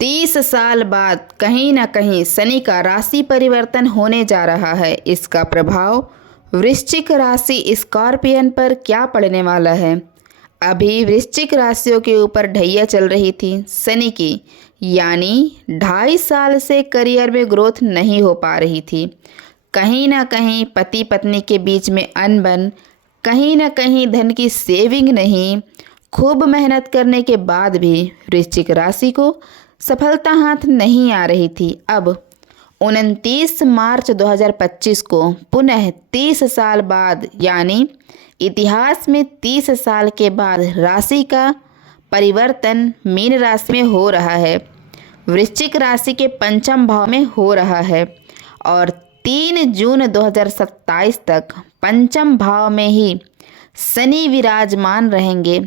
30 साल बाद कहीं ना कहीं शनि का राशि परिवर्तन होने जा रहा है। इसका प्रभाव वृश्चिक राशि स्कॉर्पियन पर क्या पड़ने वाला है। अभी वृश्चिक राशियों के ऊपर ढैया चल रही थी शनि की, यानी 2.5 साल से करियर में ग्रोथ नहीं हो पा रही थी। कहीं ना कहीं पति पत्नी के बीच में अनबन, कहीं ना कहीं धन की सेविंग नहीं। खूब मेहनत करने के बाद भी वृश्चिक राशि को सफलता हाथ नहीं आ रही थी। अब 29 मार्च 2025 को पुनः 30 साल बाद, यानी इतिहास में 30 साल के बाद राशि का परिवर्तन मीन राशि में हो रहा है। वृश्चिक राशि के पंचम भाव में हो रहा है और 3 जून 2027 तक पंचम भाव में ही शनि विराजमान रहेंगे।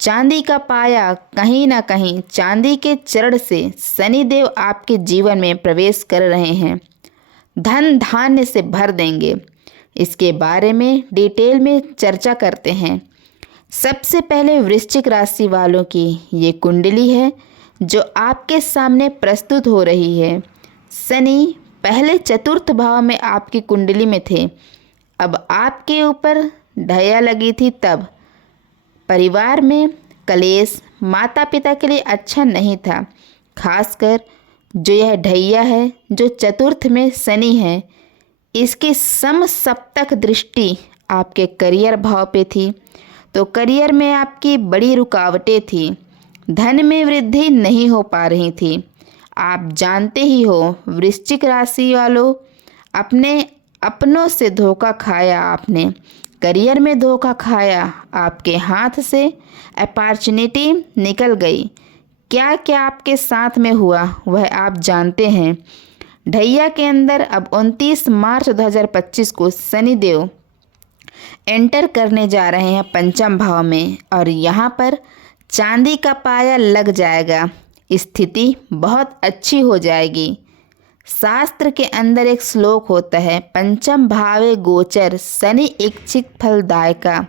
चांदी का पाया, कहीं ना कहीं चांदी के चरण से शनिदेव आपके जीवन में प्रवेश कर रहे हैं, धन धान्य से भर देंगे। इसके बारे में डिटेल में चर्चा करते हैं। सबसे पहले वृश्चिक राशि वालों की ये कुंडली है जो आपके सामने प्रस्तुत हो रही है। शनि पहले चतुर्थ भाव में आपकी कुंडली में थे, अब आपके ऊपर ढैया लगी थी। तब परिवार में कलेश माता पिता के लिए अच्छा नहीं था। खासकर जो यह ढैया है, जो चतुर्थ में शनि है, इसकी समसप्तक दृष्टि आपके करियर भाव पे थी, तो करियर में आपकी बड़ी रुकावटें थी। धन में वृद्धि नहीं हो पा रही थी। आप जानते ही हो वृश्चिक राशि वालों, अपनों से धोखा खाया आपने, करियर में धोखा खाया, आपके हाथ से अपॉर्चुनिटी निकल गई। क्या क्या आपके साथ में हुआ वह आप जानते हैं। ढैया के अंदर अब 29 मार्च 2025 को शनिदेव एंटर करने जा रहे हैं पंचम भाव में और यहाँ पर चांदी का पाया लग जाएगा। स्थिति बहुत अच्छी हो जाएगी। शास्त्र के अंदर एक श्लोक होता है, पंचम भावे गोचर शनि इच्छित फलदायका,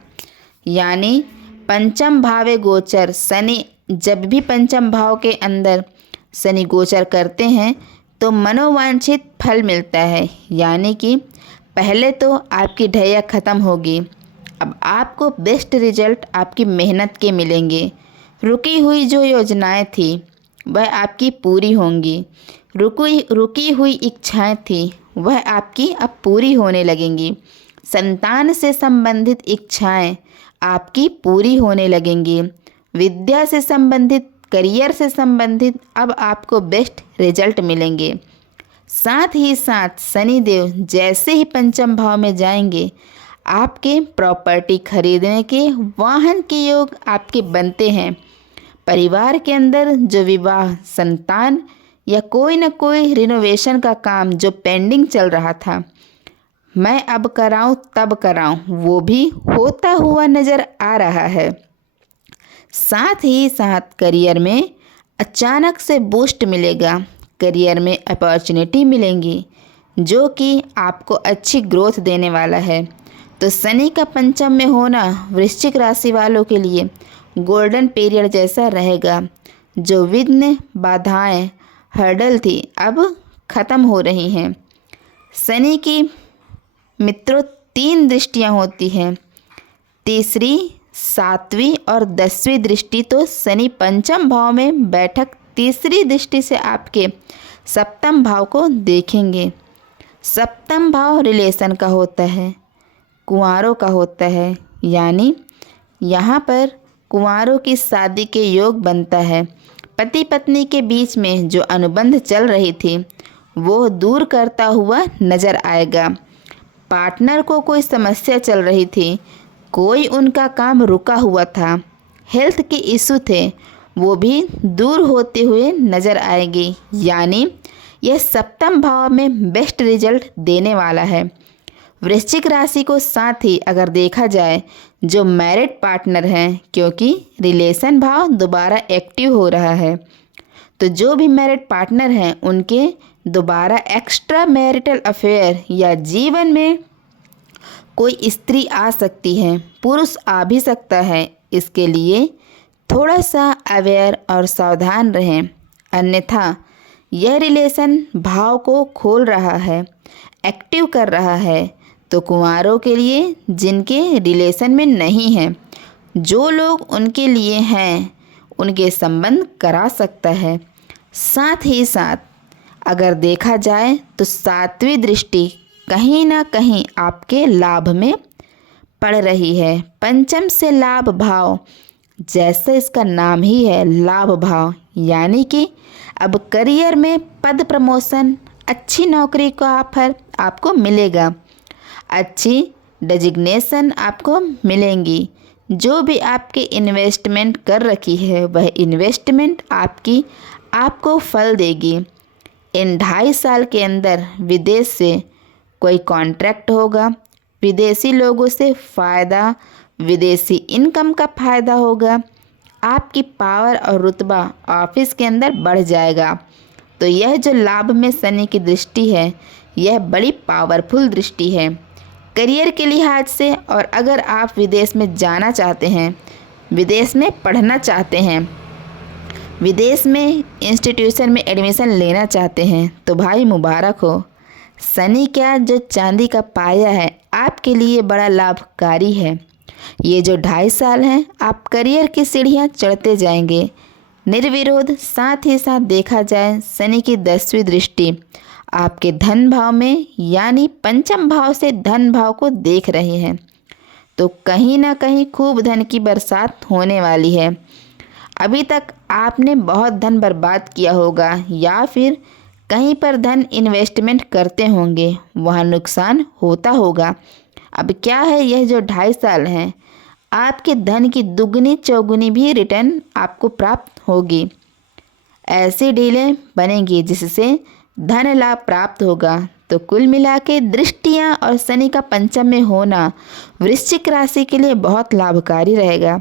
यानी पंचम भावे गोचर शनि, जब भी पंचम भाव के अंदर शनि गोचर करते हैं तो मनोवांछित फल मिलता है। यानी कि पहले तो आपकी ढैया ख़त्म होगी, अब आपको बेस्ट रिजल्ट आपकी मेहनत के मिलेंगे। रुकी हुई जो योजनाएं थी वह आपकी पूरी होंगी। रुकी हुई इच्छाएं थी वह आपकी अब पूरी होने लगेंगी। संतान से संबंधित इच्छाएं आपकी पूरी होने लगेंगी। विद्या से संबंधित, करियर से संबंधित अब आपको बेस्ट रिजल्ट मिलेंगे। साथ ही साथ शनिदेव जैसे ही पंचम भाव में जाएंगे, आपके प्रॉपर्टी खरीदने के, वाहन के योग आपके बनते हैं। परिवार के अंदर जो विवाह, संतान या कोई न कोई रिनोवेशन का काम जो पेंडिंग चल रहा था, मैं अब कराऊं तब कराऊं, वो भी होता हुआ नज़र आ रहा है। साथ ही साथ करियर में अचानक से बूस्ट मिलेगा। करियर में अपॉर्चुनिटी मिलेंगी जो कि आपको अच्छी ग्रोथ देने वाला है। तो शनि का पंचम में होना वृश्चिक राशि वालों के लिए गोल्डन पीरियड जैसा रहेगा। जो विघ्न, बाधाएं, हर्डल थी अब ख़त्म हो रही हैं। शनि की मित्रों 3 दृष्टियां होती हैं, तीसरी, 7वीं और 10वीं दृष्टि। तो शनि पंचम भाव में बैठक तीसरी दृष्टि से आपके सप्तम भाव को देखेंगे। सप्तम भाव रिलेशन का होता है, कुंवारों का होता है, यानी यहाँ पर कुंवारों की शादी के योग बनता है। पति पत्नी के बीच में जो अनुबंध चल रही थी वो दूर करता हुआ नज़र आएगा। पार्टनर को कोई समस्या चल रही थी, कोई उनका काम रुका हुआ था, हेल्थ के इशू थे, वो भी दूर होते हुए नज़र आएगी। यानी यह सप्तम भाव में बेस्ट रिजल्ट देने वाला है। वृश्चिक राशि को साथ ही अगर देखा जाए जो मैरिड पार्टनर हैं, क्योंकि रिलेशन भाव दोबारा एक्टिव हो रहा है, तो जो भी मैरिड पार्टनर हैं उनके दोबारा एक्स्ट्रा मैरिटल अफेयर या जीवन में कोई स्त्री आ सकती है, पुरुष आ भी सकता है। इसके लिए थोड़ा सा अवेयर और सावधान रहें। अन्यथा यह रिलेशन भाव को खोल रहा है, एक्टिव कर रहा है। तो कुंवारों के लिए जिनके रिलेशन में नहीं है, जो लोग उनके लिए हैं उनके संबंध करा सकता है। साथ ही साथ अगर देखा जाए तो सातवीं दृष्टि कहीं ना कहीं आपके लाभ में पड़ रही है। पंचम से लाभ भाव, जैसे इसका नाम ही है लाभ भाव, यानी कि अब करियर में पद प्रमोशन, अच्छी नौकरी का ऑफर आपको मिलेगा, अच्छी डेजिग्नेशन आपको मिलेंगी। जो भी आपके इन्वेस्टमेंट कर रखी है वह इन्वेस्टमेंट आपको फल देगी। इन 2.5 साल के अंदर विदेश से कोई कॉन्ट्रैक्ट होगा, विदेशी लोगों से फ़ायदा, विदेशी इनकम का फ़ायदा होगा, आपकी पावर और रुतबा ऑफिस के अंदर बढ़ जाएगा। तो यह जो लाभ में शनि की दृष्टि है यह बड़ी पावरफुल दृष्टि है करियर के लिहाज से। और अगर आप विदेश में जाना चाहते हैं, विदेश में पढ़ना चाहते हैं, विदेश में इंस्टीट्यूशन में एडमिशन लेना चाहते हैं तो भाई मुबारक हो। शनि क्या जो चांदी का पाया है आपके लिए बड़ा लाभकारी है। ये जो 2.5 साल हैं आप करियर की सीढ़ियाँ चढ़ते जाएंगे निर्विरोध। साथ ही साथ देखा जाए शनि की 10वीं दृष्टि आपके धन भाव में यानी पंचम भाव से धन भाव को देख रहे हैं। तो कहीं ना कहीं खूब धन की बरसात होने वाली है। अभी तक आपने बहुत धन बर्बाद किया होगा या फिर कहीं पर धन इन्वेस्टमेंट करते होंगे, वहाँ नुकसान होता होगा। अब क्या है, यह जो 2.5 साल हैं आपके धन की दुगनी चौगुनी भी रिटर्न आपको प्राप्त होगी। ऐसी डीलें बनेंगी जिससे धन लाभ प्राप्त होगा। तो कुल मिला के दृष्टियाँ और शनि का पंचम में होना वृश्चिक राशि के लिए बहुत लाभकारी रहेगा।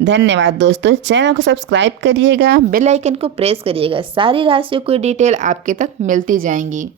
धन्यवाद दोस्तों, चैनल को सब्सक्राइब करिएगा, बेल आइकन को प्रेस करिएगा। सारी राशियों की डिटेल आपके तक मिलती जाएंगी।